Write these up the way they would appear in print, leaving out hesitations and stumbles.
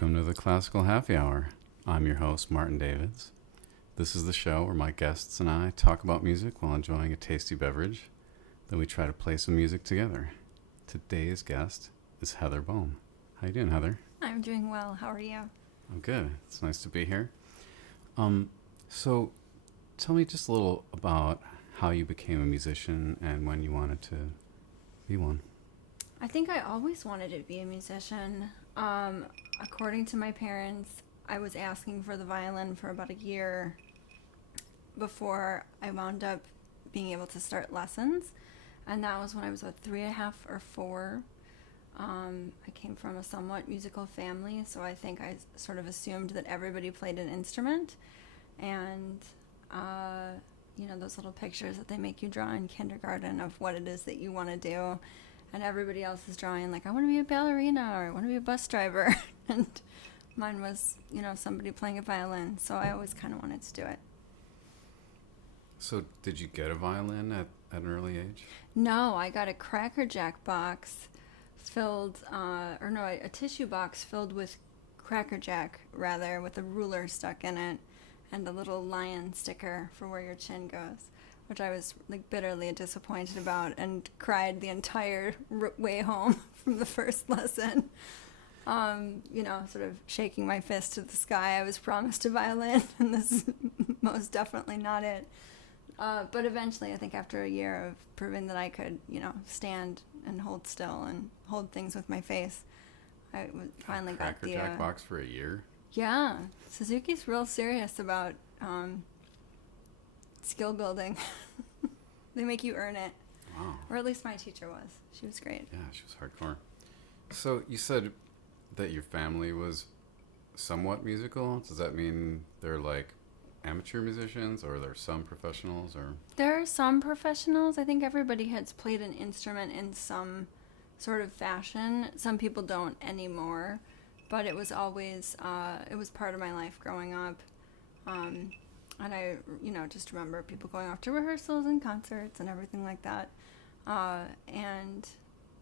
Welcome to the Classical Happy Hour. I'm your host, Martin Davids. This is the show where my guests and I talk about music while enjoying a tasty beverage. Then we try to play some music together. Today's guest is Heather Boehm. How you doing, Heather? I'm doing well. How are you? I'm good. It's nice to be here. So tell me just a little about how you became a musician and when you wanted to be one. I think I always wanted to be a musician. According to my parents, I was asking for the violin for about a year before I wound up being able to start lessons. And that was when I was about 3.5 or 4. I came from a somewhat musical family, so I think I sort of assumed that everybody played an instrument. And, those little pictures that they make you draw in kindergarten of what it is that you want to do. And everybody else is drawing, like, I want to be a ballerina or I want to be a bus driver. And mine was, somebody playing a violin. So I always kind of wanted to do it. So did you get a violin at an early age? No, I got a Cracker Jack box a tissue box filled with Cracker Jack, rather, with a ruler stuck in it and a little lion sticker for where your chin goes, which I was bitterly disappointed about and cried the entire way home from the first lesson. Sort of shaking my fist to the sky. I was promised a violin, and this is most definitely not it. But eventually, I think after a year of proving that I could, stand and hold still and hold things with my face, I finally got the... Cracker Jack box for a year? Yeah. Suzuki's real serious about skill building. They make you earn it. Wow. Or at least my teacher was. She was great. Yeah, she was hardcore. So you said that your family was somewhat musical. Does that mean they're like amateur musicians, or are there some professionals? Or there are some professionals. I think everybody has played an instrument in some sort of fashion. Some people don't anymore, but it was always it was part of my life growing up. And I, just remember people going off to rehearsals and concerts and everything like that. And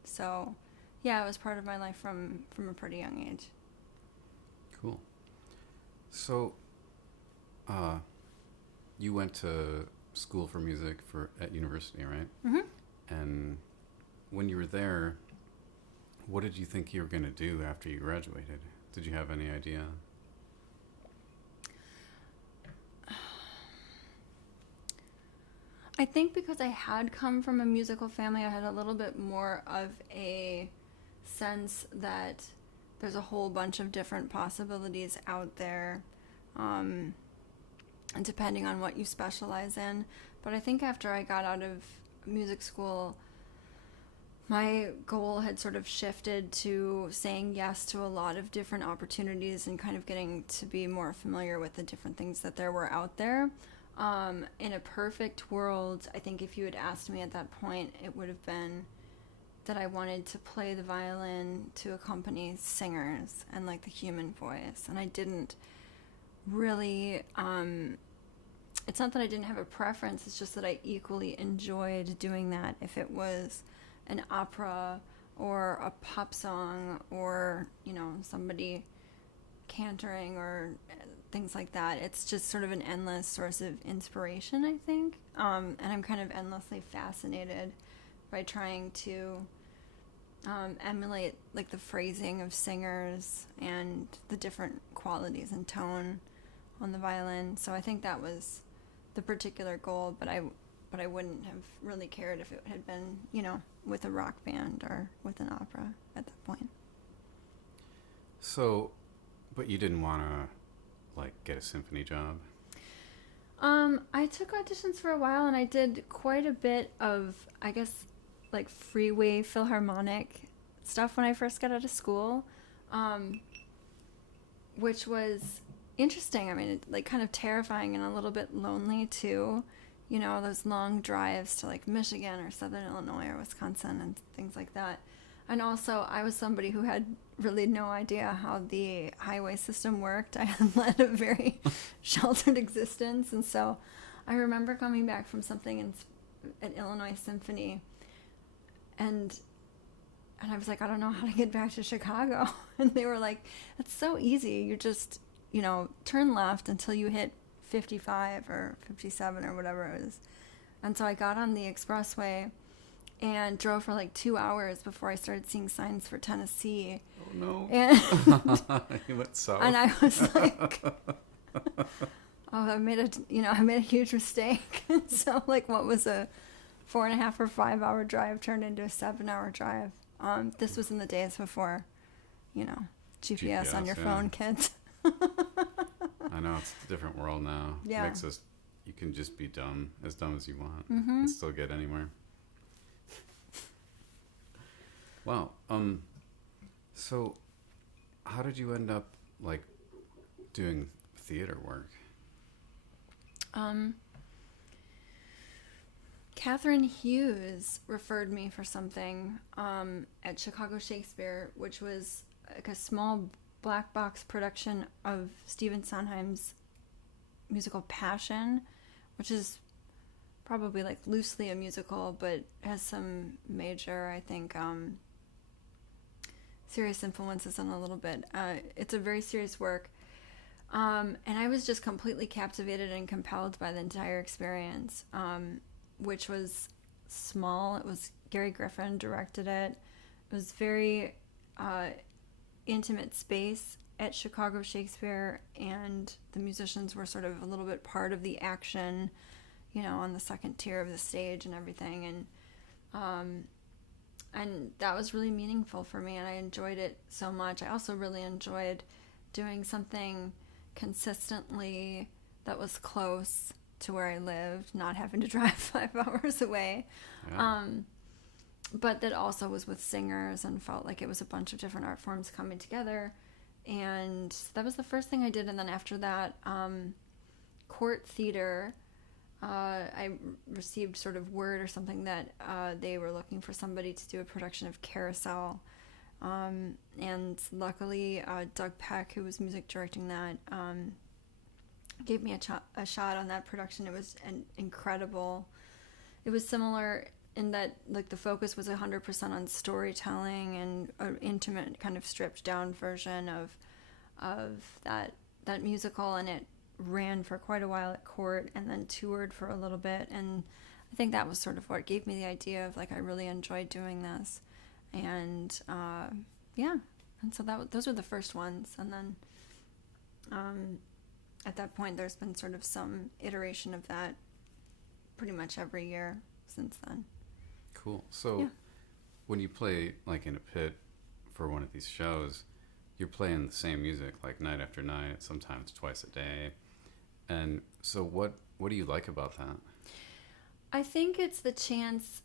so, yeah, it was part of my life from a pretty young age. Cool. So, you went to school for music at university, right? Mm-hmm. And when you were there, what did you think you were going to do after you graduated? Did you have any idea? I think because I had come from a musical family, I had a little bit more of a sense that there's a whole bunch of different possibilities out there, and depending on what you specialize in. But I think after I got out of music school, my goal had sort of shifted to saying yes to a lot of different opportunities and kind of getting to be more familiar with the different things that there were out there. In a perfect world, I think if you had asked me at that point, it would have been that I wanted to play the violin to accompany singers and like the human voice. And I didn't really, it's not that I didn't have a preference, it's just that I equally enjoyed doing that if it was an opera or a pop song or, somebody cantering or things like that. It's just sort of an endless source of inspiration, I think. And I'm kind of endlessly fascinated by trying to emulate like the phrasing of singers and the different qualities and tone on the violin. So I think that was the particular goal, but I wouldn't have really cared if it had been, with a rock band or with an opera at that point. So, but you didn't want to get a symphony job? I took auditions for a while and I did quite a bit of, I guess, like freeway philharmonic stuff when I first got out of school, which was interesting. I mean, kind of terrifying and a little bit lonely too. Those long drives to like Michigan or Southern Illinois or Wisconsin and things like that. And also, I was somebody who had really no idea how the highway system worked. I had led a very sheltered existence. And so I remember coming back from something at Illinois Symphony, and And I was like, I don't know how to get back to Chicago. And they were like, it's so easy. You just, turn left until you hit 55 or 57 or whatever it was. And so I got on the expressway and drove for like 2 hours before I started seeing signs for Tennessee. Oh, no. And, You went south. and I was like, I made a huge mistake. And so like what was a 4.5 or 5 hour drive turned into a 7-hour drive. This was in the days before, GPS on your phone, kids. I know, it's a different world now. Yeah. It makes us, you can just be as dumb as you want, Mm-hmm. and still get anywhere. Wow. So how did you end up like doing theater work? Catherine Hughes referred me for something at Chicago Shakespeare, which was like a small black box production of Stephen Sondheim's musical Passion, which is probably like loosely a musical, but has some major, I think, serious influences in a little bit. It's a very serious work. And I was just completely captivated and compelled by the entire experience, which was small. It was Gary Griffin directed it. It was very intimate space at Chicago Shakespeare, and the musicians were sort of a little bit part of the action, on the second tier of the stage and everything. And that was really meaningful for me, and I enjoyed it so much. I also really enjoyed doing something consistently that was close to where I lived, not having to drive 5 hours away. Yeah. But that also was with singers and felt like it was a bunch of different art forms coming together. And that was the first thing I did. And then after that, Court Theater, I received sort of word or something that they were looking for somebody to do a production of Carousel. And luckily, Doug Peck, who was music directing that, gave me a shot on that production. It was incredible. It was similar in that like the focus was 100% on storytelling and an intimate kind of stripped down version of that musical, and it ran for quite a while at Court and then toured for a little bit. And I think that was sort of what gave me the idea of like I really enjoyed doing this. And and so those were the first ones. And then at that point there's been sort of some iteration of that pretty much every year since then. Cool. So when you play like in a pit for one of these shows, you're playing the same music like night after night, sometimes twice a day. And so what do you like about that? I think it's the chance.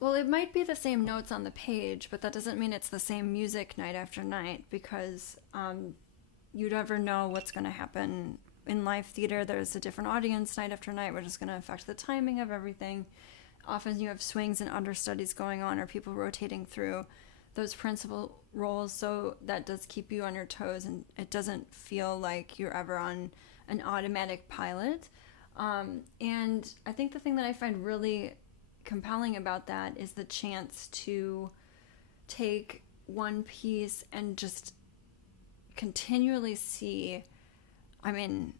Well, it might be the same notes on the page, but that doesn't mean it's the same music night after night, because you never know what's going to happen. In live theater, there's a different audience night after night, which is going to affect the timing of everything. Often you have swings and understudies going on, or people rotating through those principal roles, so that does keep you on your toes, and it doesn't feel like you're ever on an automatic pilot. And I think the thing that I find really compelling about that is the chance to take one piece and just continually see, I mean,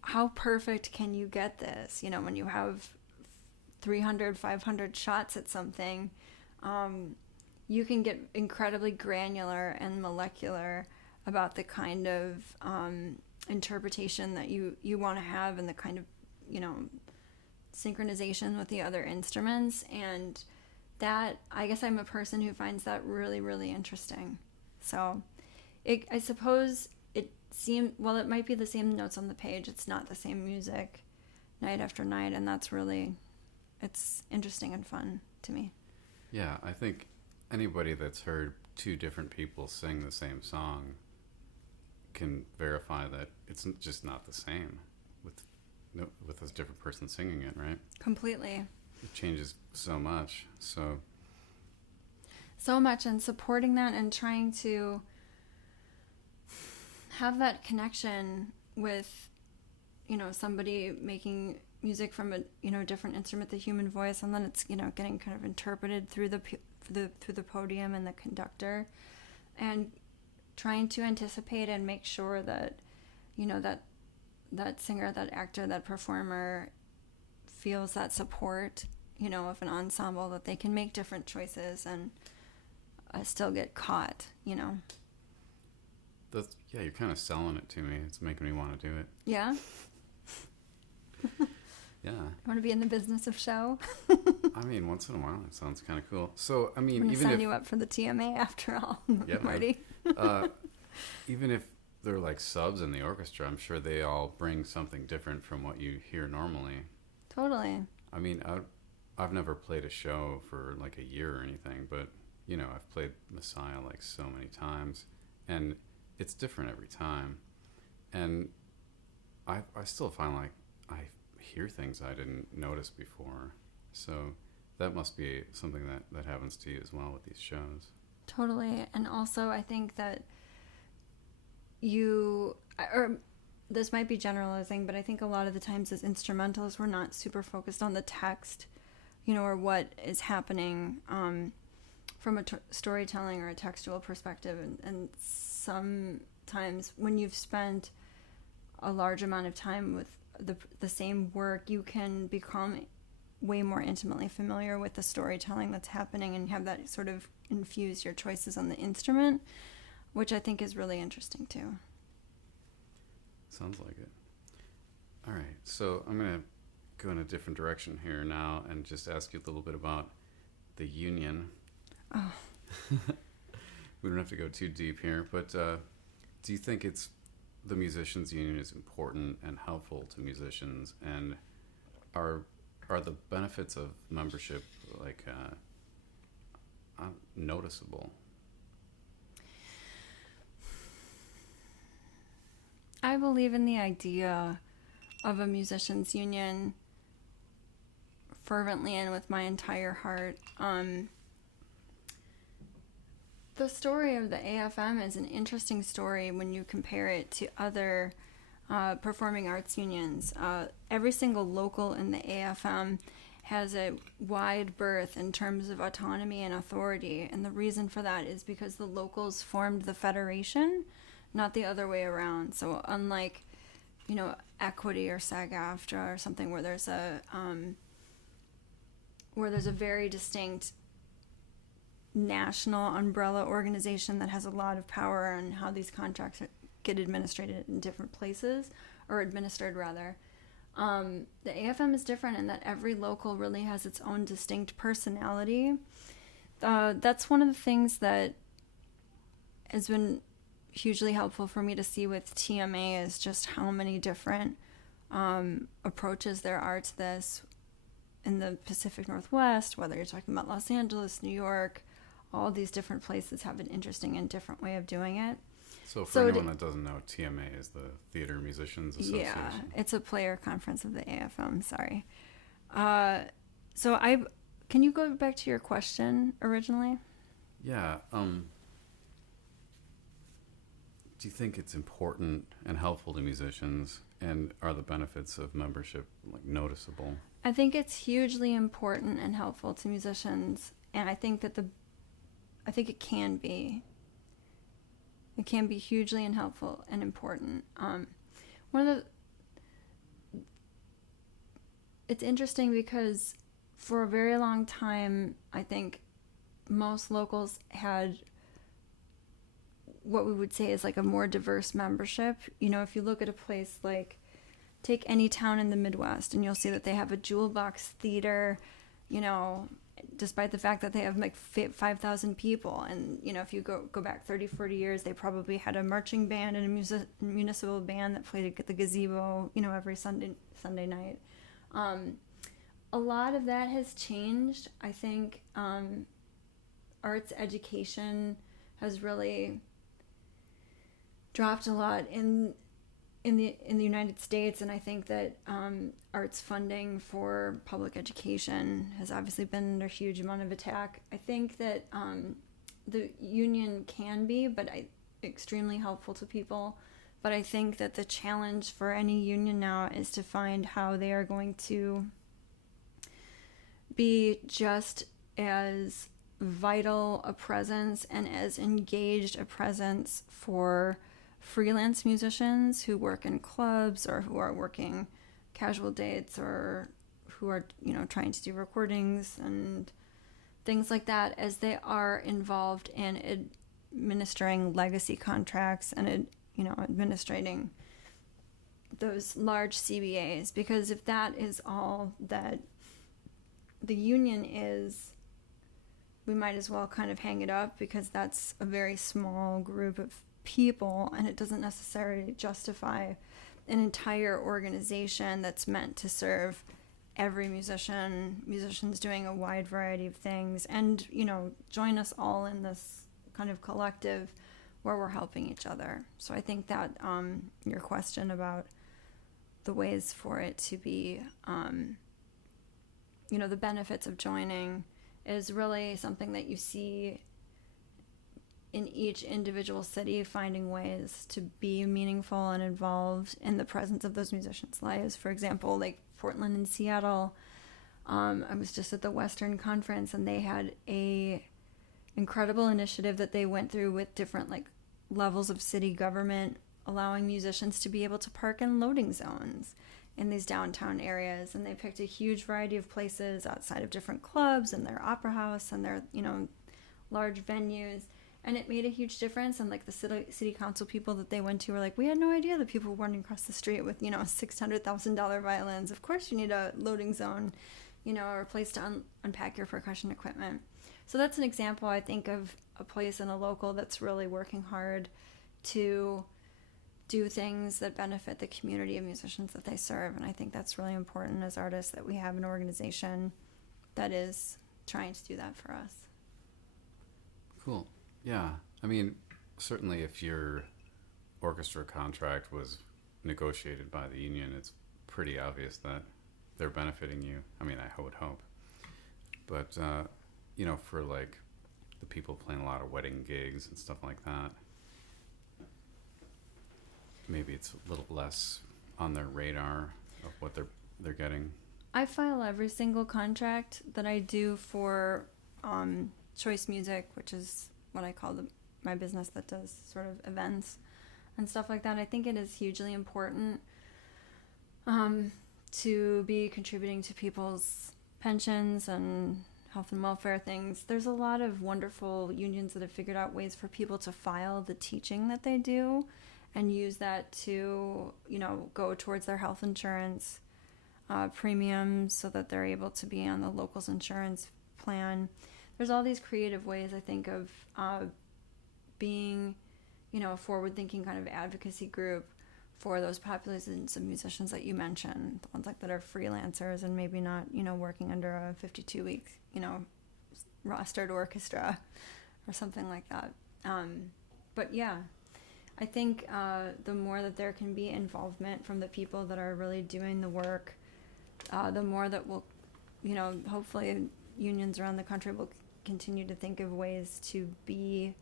how perfect can you get this? When you have 300, 500 shots at something, you can get incredibly granular and molecular about the kind of interpretation that you want to have, and the kind of, synchronization with the other instruments. And that, I guess I'm a person who finds that really, really interesting. So I suppose it might be the same notes on the page. It's not the same music night after night. And that's really, it's interesting and fun to me. Yeah, I think anybody that's heard two different people sing the same song can verify that it's just not the same with this different person singing it, right? Completely. It changes so much. So much, and supporting that and trying to have that connection with, somebody making music from a, different instrument, the human voice, and then it's, getting kind of interpreted through the through the podium and the conductor, and trying to anticipate and make sure that, you know, that singer, that actor, that performer feels that support, you know, of an ensemble, that they can make different choices and still get caught, you know. Yeah, you're kind of selling it to me. It's making me want to do it. Yeah? Yeah. I want to be in the business of show. I mean, once in a while, it sounds kind of cool. So, I mean, I'm even sign if you up for the TMA after all, yeah, Marty. Even if they're like subs in the orchestra, I'm sure they all bring something different from what you hear normally. Totally. I mean, I've never played a show for like a year or anything, but, you know, I've played Messiah like so many times, and it's different every time. And I still find like I hear things I didn't notice before. So that must be something that happens to you as well with these shows. Totally. And also, I think that this might be generalizing, but I think a lot of the times as instrumentalists, we're not super focused on the text, you know, or what is happening from a storytelling or a textual perspective. And sometimes when you've spent a large amount of time with the same work, you can become way more intimately familiar with the storytelling that's happening and have that sort of infuse your choices on the instrument, which I think is really interesting too. Sounds like it. All right, so I'm going to go in a different direction here now and just ask you a little bit about the union. Oh. We don't have to go too deep here, but do you think the musicians' union is important and helpful to musicians, and are the benefits of membership like noticeable? I believe in the idea of a musicians' union fervently and with my entire heart. The story of the AFM is an interesting story when you compare it to other performing arts unions. Every single local in the AFM has a wide berth in terms of autonomy and authority, and the reason for that is because the locals formed the federation, not the other way around. So unlike, you know, Equity or SAG-AFTRA or something where there's a very distinct national umbrella organization that has a lot of power on how these contracts get administered in different places, or administered rather. The AFM is different in that every local really has its own distinct personality. That's one of the things that has been hugely helpful for me to see with TMA, is just how many different approaches there are to this in the Pacific Northwest, whether you're talking about Los Angeles, New York. All these different places have an interesting and different way of doing it. So for anyone that doesn't know, TMA is the Theater Musicians Association. Yeah, it's a player conference of the AFM, sorry. Can you go back to your question originally? Yeah. Do you think it's important and helpful to musicians, and are the benefits of membership like noticeable? I think it's hugely important and helpful to musicians, and I think that it can be. It can be hugely and helpful and important. It's interesting because for a very long time, I think most locals had what we would say is like a more diverse membership. You know, if you look at a place like, take any town in the Midwest, and you'll see that they have a jewel box theater, you know, despite the fact that they have like 5,000 people. And, you know, if you go back 30, 40 years, they probably had a marching band and a municipal band that played at the gazebo, you know, every Sunday night. A lot of that has changed. I think arts education has really dropped a lot in the United States, and I think that arts funding for public education has obviously been under a huge amount of attack. I think that the union can be, extremely helpful to people. But I think that the challenge for any union now is to find how they are going to be just as vital a presence and as engaged a presence for freelance musicians who work in clubs or who are working casual dates or who are, trying to do recordings and things like that, as they are involved in administering legacy contracts and, administrating those large CBAs. Because if that is all that the union is, we might as well kind of hang it up, because that's a very small group of people and it doesn't necessarily justify an entire organization that's meant to serve every musicians doing a wide variety of things, and join us all in this kind of collective where we're helping each other. So I think that your question about the ways for it to be the benefits of joining is really something that you see in each individual city, finding ways to be meaningful and involved in the presence of those musicians' lives. For example, like Portland and Seattle, I was just at the Western Conference, and they had a incredible initiative that they went through with different levels of city government, allowing musicians to be able to park in loading zones in these downtown areas. And they picked a huge variety of places outside of different clubs and their opera house and their large venues. And it made a huge difference. And the city council people that they went to were like, we had no idea that people were running across the street with, $600,000 violins. Of course you need a loading zone, or a place to unpack your percussion equipment. So that's an example, I think, of a place in a local that's really working hard to do things that benefit the community of musicians that they serve. And I think that's really important as artists, that we have an organization that is trying to do that for us. Cool. Yeah, I mean, certainly if your orchestra contract was negotiated by the union, it's pretty obvious that they're benefiting you. I mean, I would hope. But, for the people playing a lot of wedding gigs and stuff like that, maybe it's a little less on their radar of what they're getting. I file every single contract that I do for Choice Music, which is what I call my business that does sort of events and stuff like that. I think it is hugely important to be contributing to people's pensions and health and welfare things. There's a lot of wonderful unions that have figured out ways for people to file the teaching that they do and use that to, go towards their health insurance premiums so that they're able to be on the local's insurance plan. There's all these creative ways, I think, of being, a forward-thinking kind of advocacy group for those populations of musicians that you mentioned, the ones that are freelancers and maybe not, working under a 52-week, rostered orchestra or something like that. But yeah, I think the more that there can be involvement from the people that are really doing the work, the more that will, hopefully unions around the country will continue to think of ways to be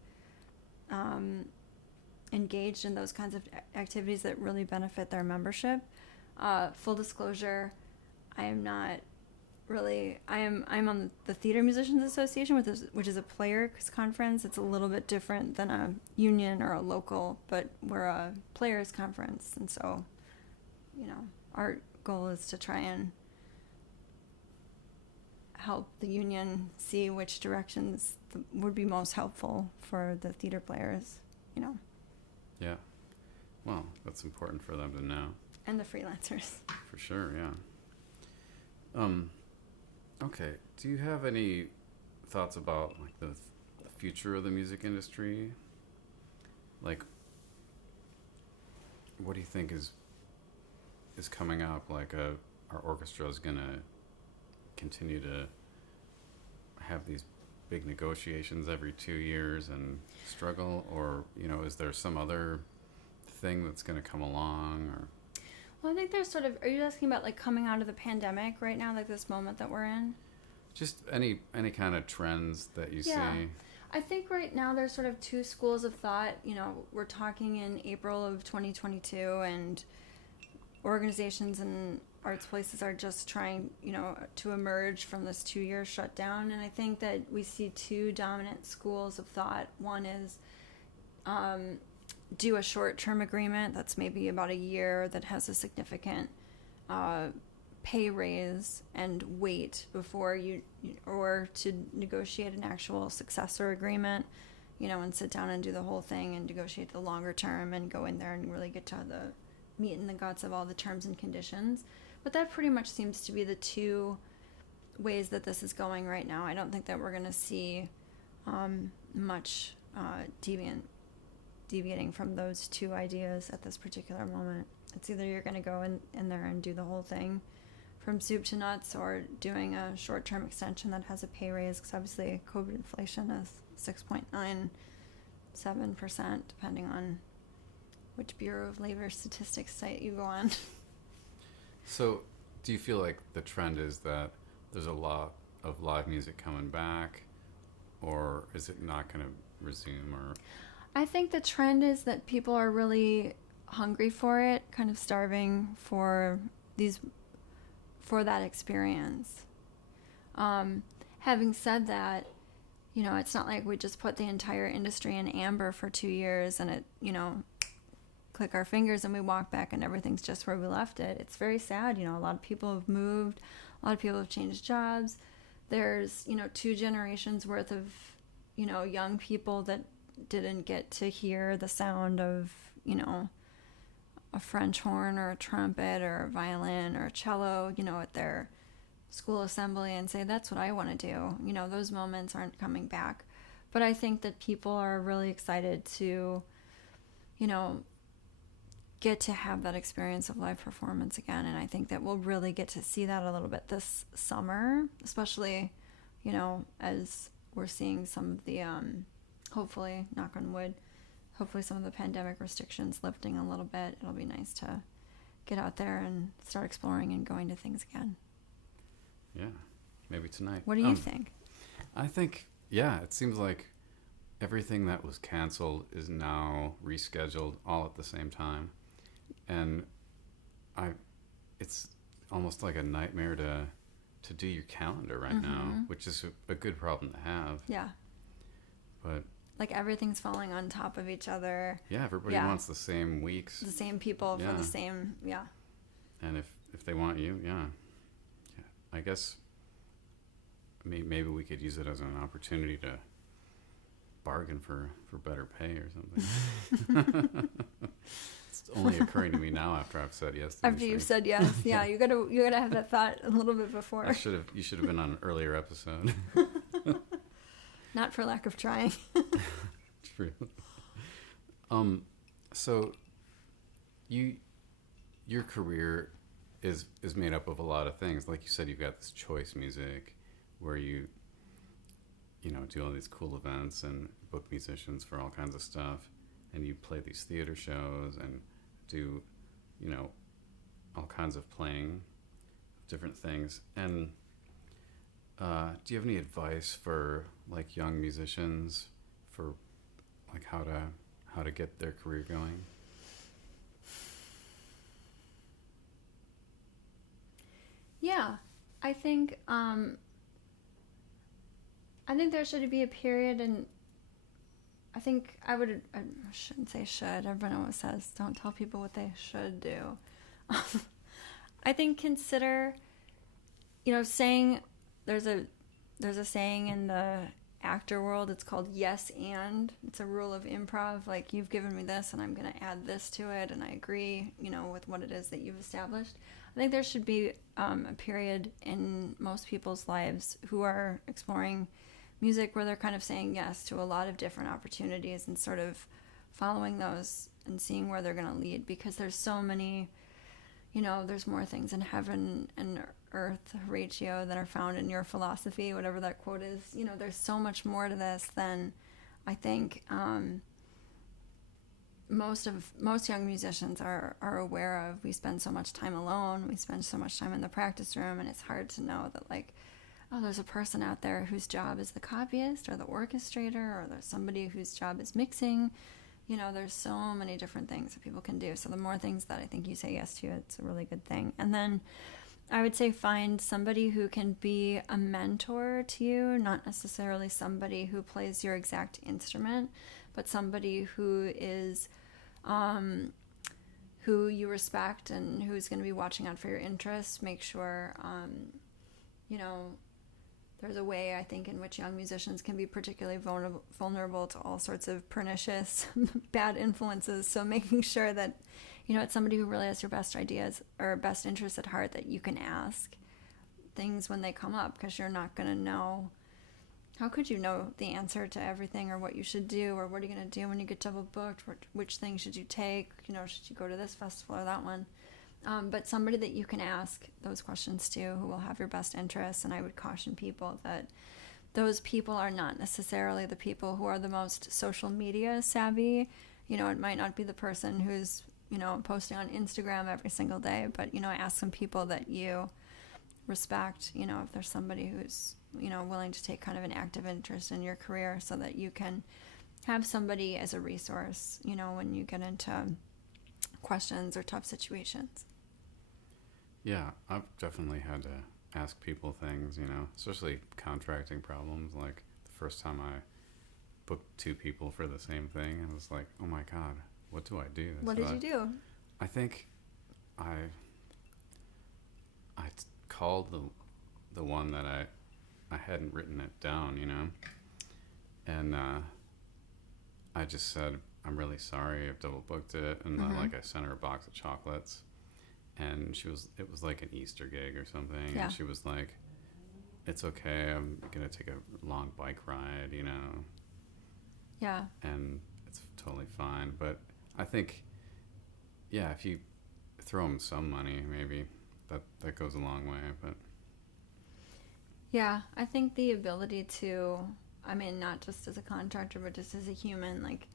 engaged in those kinds of activities that really benefit their membership. Full disclosure, I'm on the Theater Musicians Association, which is a players conference. It's a little bit different than a union or a local, but we're a players conference. And so, our goal is to try and help the union see which directions would be most helpful for the theater players, Yeah. Well, that's important for them to know. And the freelancers. For sure, yeah. Okay. Do you have any thoughts about the future of the music industry? What do you think is coming up? Our orchestra is gonna continue to have these big negotiations every 2 years and struggle, or is there some other thing that's going to come along? Or well, I think there's are you asking about coming out of the pandemic right now, this moment that we're in? Just any kind of trends that you see? I think right now there's two schools of thought. We're talking in April of 2022, and organizations and arts places are just trying, to emerge from this 2-year shutdown. And I think that we see two dominant schools of thought. One is do a short-term agreement that's maybe about a year that has a significant pay raise and wait before or to negotiate an actual successor agreement, and sit down and do the whole thing and negotiate the longer term and go in there and really get to the meat and the guts of all the terms and conditions. But that pretty much seems to be the two ways that this is going right now. I don't think that we're going to see much deviating from those two ideas at this particular moment. It's either you're going to go in there and do the whole thing from soup to nuts, or doing a short-term extension that has a pay raise, because obviously COVID inflation is 6.97%, depending on which Bureau of Labor Statistics site you go on. So do you feel like the trend is that there's a lot of live music coming back, or is it not going to resume? Or I think the trend is that people are really hungry for it, kind of starving for that experience. Having said that, it's not like we just put the entire industry in amber for 2 years and it, click our fingers and we walk back and everything's just where we left it. It's very sad. A lot of people have moved. A lot of people have changed jobs. There's, 2 generations worth of, young people that didn't get to hear the sound of, a French horn or a trumpet or a violin or a cello, at their school assembly and say, that's what I want to do. Those moments aren't coming back. But I think that people are really excited to, get to have that experience of live performance again. And I think that we'll really get to see that a little bit this summer, especially, as we're seeing some of the, hopefully, knock on wood, hopefully some of the pandemic restrictions lifting a little bit. It'll be nice to get out there and start exploring and going to things again. Yeah, maybe tonight. What do you think? I think, it seems like everything that was canceled is now rescheduled all at the same time. And it's almost like a nightmare to do your calendar right now, which is a good problem to have. Yeah. But like everything's falling on top of each other. Yeah, everybody wants the same weeks. The same people for the same, And if they want you, I guess maybe we could use it as an opportunity to bargain for better pay or something. It's only occurring to me now after I've said yes. After you've said yes, you gotta have that thought a little bit before. You should have been on an earlier episode. Not for lack of trying. True. So your career is made up of a lot of things. Like you said, you've got this choice music where you do all these cool events and book musicians for all kinds of stuff, and you play these theater shows and do all kinds of playing of different things. And do you have any advice for like young musicians for like how to get their career going? Yeah, I think there should be a period, and I think I shouldn't say should. Everyone always says don't tell people what they should do. I think consider, saying there's a saying in the actor world. It's called yes and. It's a rule of improv. Like, you've given me this, and I'm going to add this to it, and I agree, with what it is that you've established. I think there should be a period in most people's lives who are exploring music where they're kind of saying yes to a lot of different opportunities and sort of following those and seeing where they're going to lead, because there's so many, there's more things in heaven and earth, Horatio, that are found in your philosophy, whatever that quote is. There's so much more to this than I think most young musicians are aware of. We spend so much time alone. We spend so much time in the practice room, and it's hard to know that, like, oh, there's a person out there whose job is the copyist or the orchestrator, or there's somebody whose job is mixing, there's so many different things that people can do. So the more things that I think you say yes to, it's a really good thing. And then I would say find somebody who can be a mentor to you, not necessarily somebody who plays your exact instrument, but somebody who is who you respect and who's going to be watching out for your interests. Make sure, there's a way, I think, in which young musicians can be particularly vulnerable to all sorts of pernicious, bad influences. So making sure that, it's somebody who really has your best ideas or best interests at heart, that you can ask things when they come up, because you're not going to know. How could you know the answer to everything, or what you should do, or what are you going to do when you get double booked? Which thing should you take? Should you go to this festival or that one? But somebody that you can ask those questions to, who will have your best interests. And I would caution people that those people are not necessarily the people who are the most social media savvy. It might not be the person who's, posting on Instagram every single day, but, ask some people that you respect, if there's somebody who's, willing to take kind of an active interest in your career, so that you can have somebody as a resource, when you get into questions or tough situations. Yeah, I've definitely had to ask people things, especially contracting problems. Like the first time I booked 2 people for the same thing, I was like, oh my God, what do I do? What did you do? I think I called the one that I hadn't written it down, and I just said, I'm really sorry, I've double booked it, and then I sent her a box of chocolates, and it was like an Easter gig or something, and she was like, it's okay, I'm gonna take a long bike ride, Yeah. And it's totally fine. But I think, if you throw them some money, maybe that goes a long way. But yeah, I think the ability to, not just as a contractor, but just as a human, like,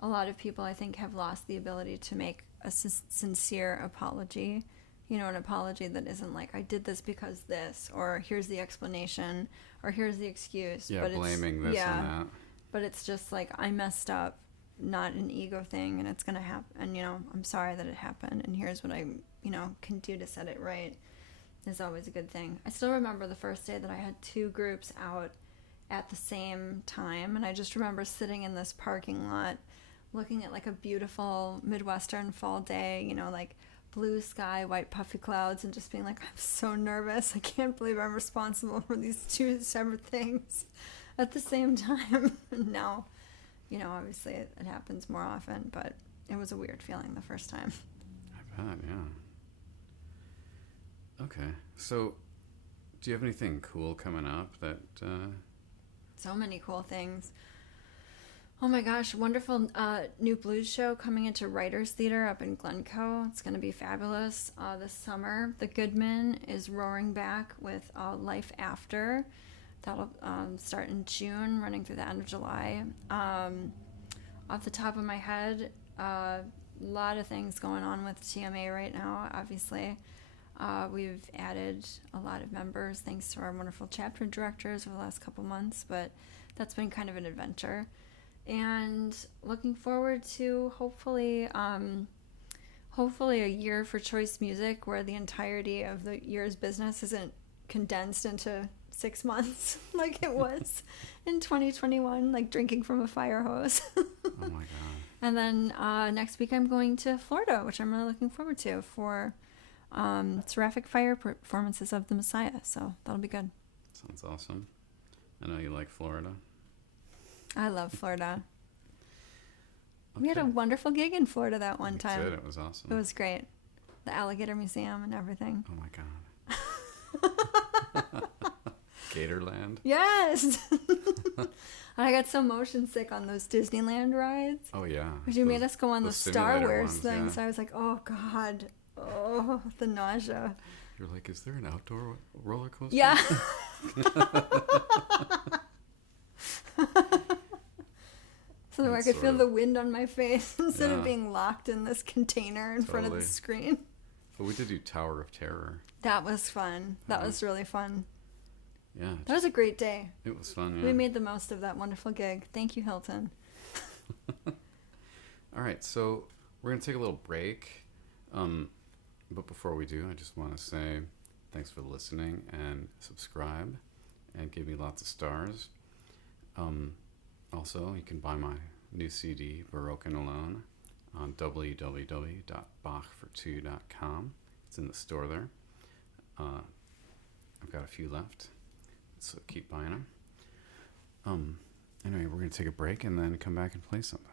a lot of people, I think, have lost the ability to make a sincere apology. An apology that isn't like, I did this because this, or here's the explanation, or here's the excuse. Yeah, but blaming this and that. But it's just like, I messed up, not an ego thing, and it's going to happen. And, I'm sorry that it happened, and here's what I, can do to set it right, is always a good thing. I still remember the first day that I had 2 groups out at the same time, and I just remember sitting in this parking lot looking at like a beautiful Midwestern fall day, like blue sky, white puffy clouds, and just being like, I'm so nervous. I can't believe I'm responsible for these 2 separate things at the same time. Now, obviously it happens more often, but it was a weird feeling the first time. I bet, yeah. Okay, so do you have anything cool coming up that... So many cool things. Oh my gosh, wonderful new blues show coming into Writers Theater up in Glencoe. It's going to be fabulous this summer. The Goodman is roaring back with Life After. That'll start in June, running through the end of July. Off the top of my head, a lot of things going on with TMA right now, obviously. We've added a lot of members thanks to our wonderful chapter directors over the last couple months, but that's been kind of an adventure. And looking forward to hopefully a year for choice music where the entirety of the year's business isn't condensed into 6 months like it was in 2021, like drinking from a fire hose. Oh my God. And then next week I'm going to Florida, which I'm really looking forward to, for Seraphic Fire performances of The Messiah. So that'll be good. Sounds awesome. I know you like Florida. I love Florida. Okay. We had a wonderful gig in Florida that one time. Did. It was awesome. It was great. The Alligator Museum and everything. Oh my God. Gatorland? Yes! I got so motion sick on those Disneyland rides. Oh, yeah. Because you made us go on those Star Wars things. Yeah. I was like, oh, God. Oh, the nausea. You're like, is there an outdoor roller coaster? Yeah. So that I could feel the wind on my face instead of being locked in this container in front of the screen. But we did do Tower of Terror. That was fun. That was really fun. Yeah. That was a great day. It was fun, yeah. We made the most of that wonderful gig. Thank you, Hilton. All right, so we're going to take a little break. But before we do, I just want to say thanks for listening and subscribe and give me lots of stars. Also, you can buy my new CD, Baroque and Alone, on www.bachfor2.com. It's in the store there. I've got a few left, so keep buying them. Anyway, we're going to take a break and then come back and play something.